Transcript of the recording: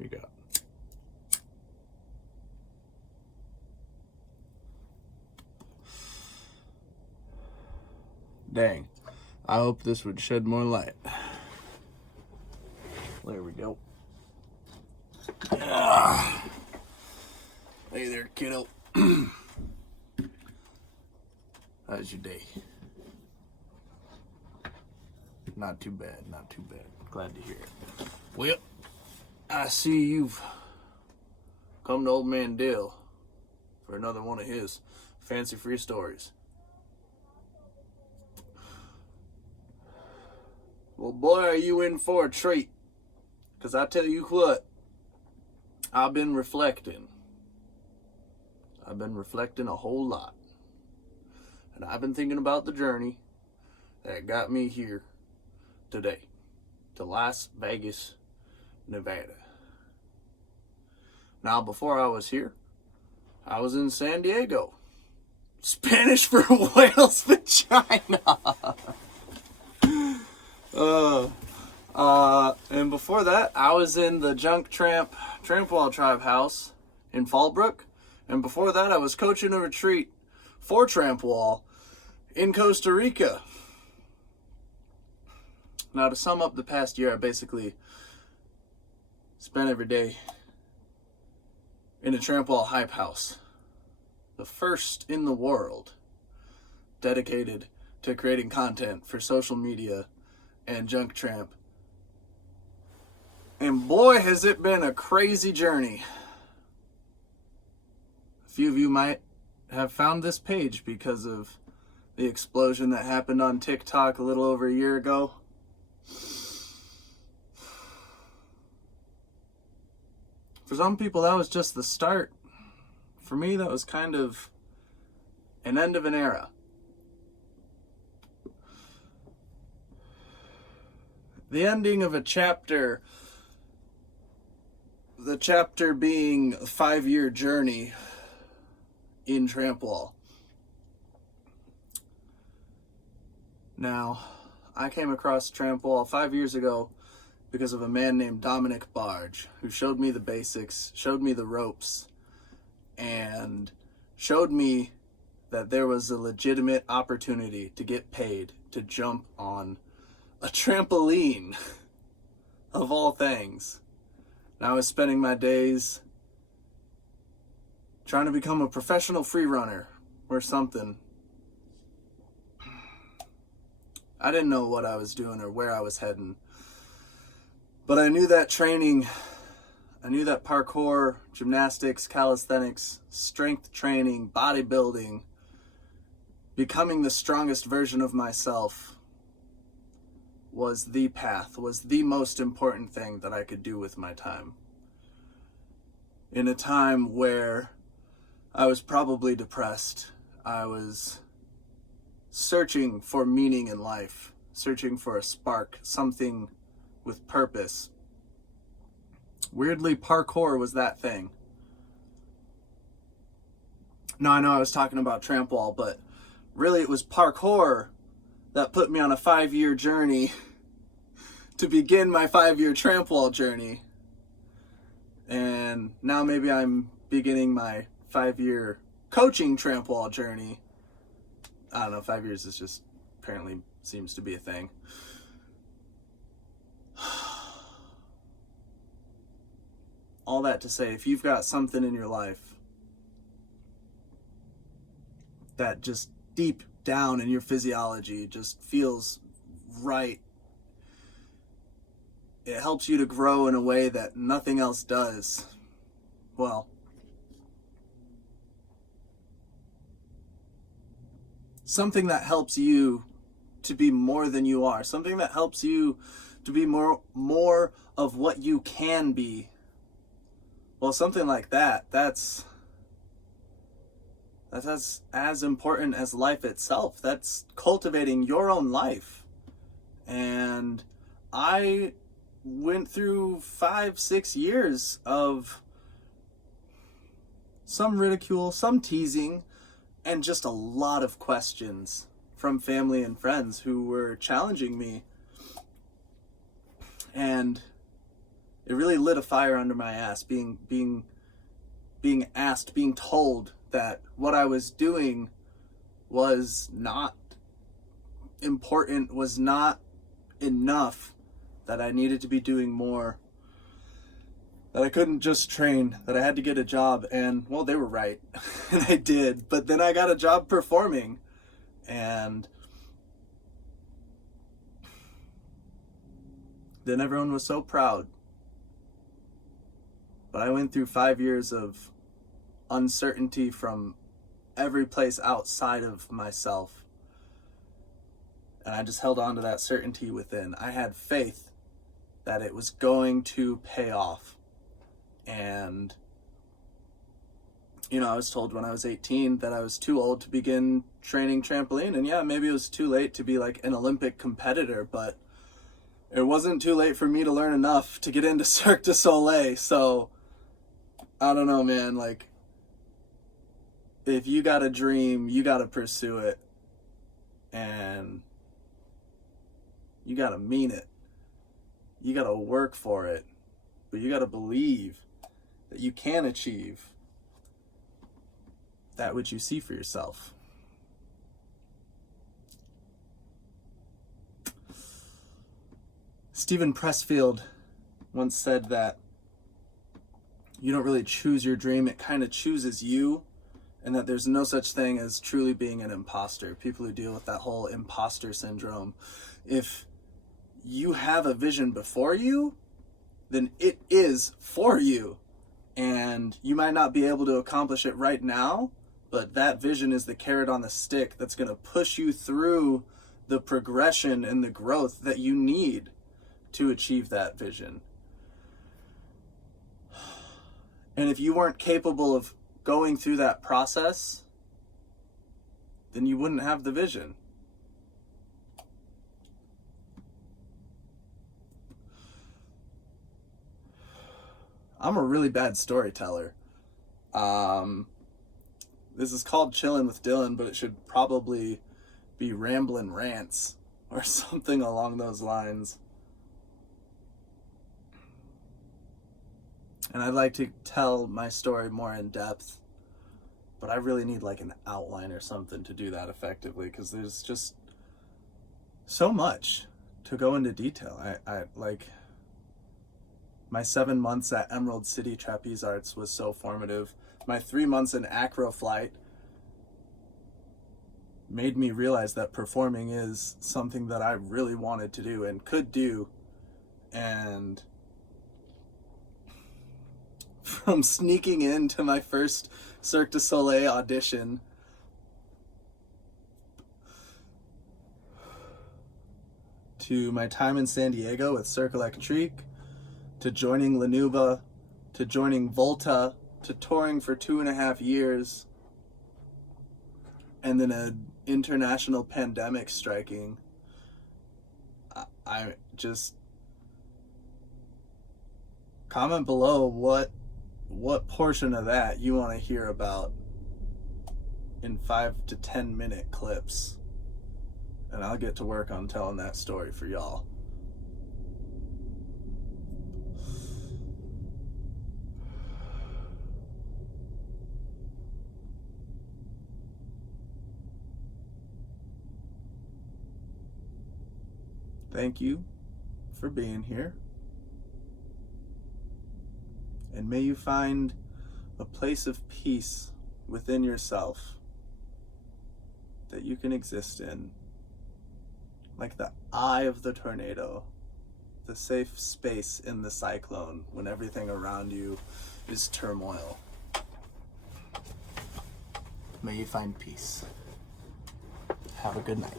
You got. Dang. I hope this would shed more light. There we go. Hey there, kiddo. How's your day? Not too bad, not too bad. Glad to hear it. Well, I see you've come to Old Man Dill for another one of his fancy free stories. Well, boy, are you in for a treat. Because I tell you what, I've been reflecting. I've been reflecting a whole lot. And I've been thinking about the journey that got me here today to Las Vegas, Nevada. Now, before I was here, I was in San Diego. Spanish for whale's vagina. And before that, I was in the Junk Tramp Wall Tribe house in Fallbrook. And before that, I was coaching a retreat for Tramp Wall in Costa Rica. Now, to sum up the past year, I basically spent every day in a Tramp Wall hype house. The first in the world dedicated to creating content for social media and Junk Tramp. And boy, has it been a crazy journey. A few of you might have found this page because of the explosion that happened on TikTok a little over a year ago. For some people, that was just the start. For me, that was kind of an end of an era. The ending of a chapter, the chapter being a 5-year journey in Tramp Wall. Now, I came across Tramp Wall 5 years ago because of a man named Dominic Barge, who showed me the basics, showed me the ropes, and showed me that there was a legitimate opportunity to get paid to jump on a trampoline, of all things. And I was spending my days trying to become a professional free runner or something. I didn't know what I was doing or where I was heading. But I knew that training, I knew that parkour, gymnastics, calisthenics, strength training, bodybuilding, becoming the strongest version of myself was the path, was the most important thing that I could do with my time. In a time where I was probably depressed, I was searching for meaning in life, searching for a spark, something with purpose. Weirdly, parkour was that thing. Now, I know I was talking about Tramp Wall, but really it was parkour that put me on a 5-year journey to begin my 5-year Tramp Wall journey. And now maybe I'm beginning my 5-year coaching Tramp Wall journey. I don't know, 5 years is just apparently seems to be a thing. All that to say, if you've got something in your life that just deep down in your physiology just feels right, it helps you to grow in a way that nothing else does, well, something that helps you to be more than you are, something that helps you to be more of what you can be. Well, something like that's as important as life itself. That's cultivating your own life. And I went through 5-6 years of some ridicule, some teasing, and just a lot of questions from family and friends who were challenging me. And it really lit a fire under my ass, being asked, being told that what I was doing was not important, was not enough, that I needed to be doing more, that I couldn't just train, that I had to get a job. And well, they were right. And I did. But then I got a job performing, and then everyone was so proud. But I went through 5 years of uncertainty from every place outside of myself. And I just held on to that certainty within. I had faith that it was going to pay off. And, I was told when I was 18 that I was too old to begin training trampoline. And yeah, maybe it was too late to be like an Olympic competitor, but it wasn't too late for me to learn enough to get into Cirque du Soleil. So, I don't know, man, like, if you got a dream, you got to pursue it. And you got to mean it. You got to work for it. But you got to believe that you can achieve that which you see for yourself. Stephen Pressfield once said that you don't really choose your dream, it kind of chooses you, and that there's no such thing as truly being an imposter. People who deal with that whole imposter syndrome. If you have a vision before you, then it is for you. And you might not be able to accomplish it right now, but that vision is the carrot on the stick that's going to push you through the progression and the growth that you need to achieve that vision. And if you weren't capable of going through that process, then you wouldn't have the vision. I'm a really bad storyteller. This is called Chillin with Dillon, but it should probably be Ramblin' Rants or something along those lines. And I'd like to tell my story more in depth, but I really need like an outline or something to do that effectively, because there's just so much to go into detail. I like, my 7 months at Emerald City Trapeze Arts was so formative. My 3 months in Acroflight made me realize that performing is something that I really wanted to do and could do. And from sneaking into my first Cirque du Soleil audition to my time in San Diego with Cirque Electrique, to joining Lanuba, to joining Volta, to touring for 2.5 years, and then an international pandemic striking. I just comment below what portion of that you want to hear about in 5 to 10 minute clips, and I'll get to work on telling that story for y'all. Thank you for being here. And may you find a place of peace within yourself that you can exist in, like the eye of the tornado, the safe space in the cyclone when everything around you is turmoil. May you find peace. Have a good night.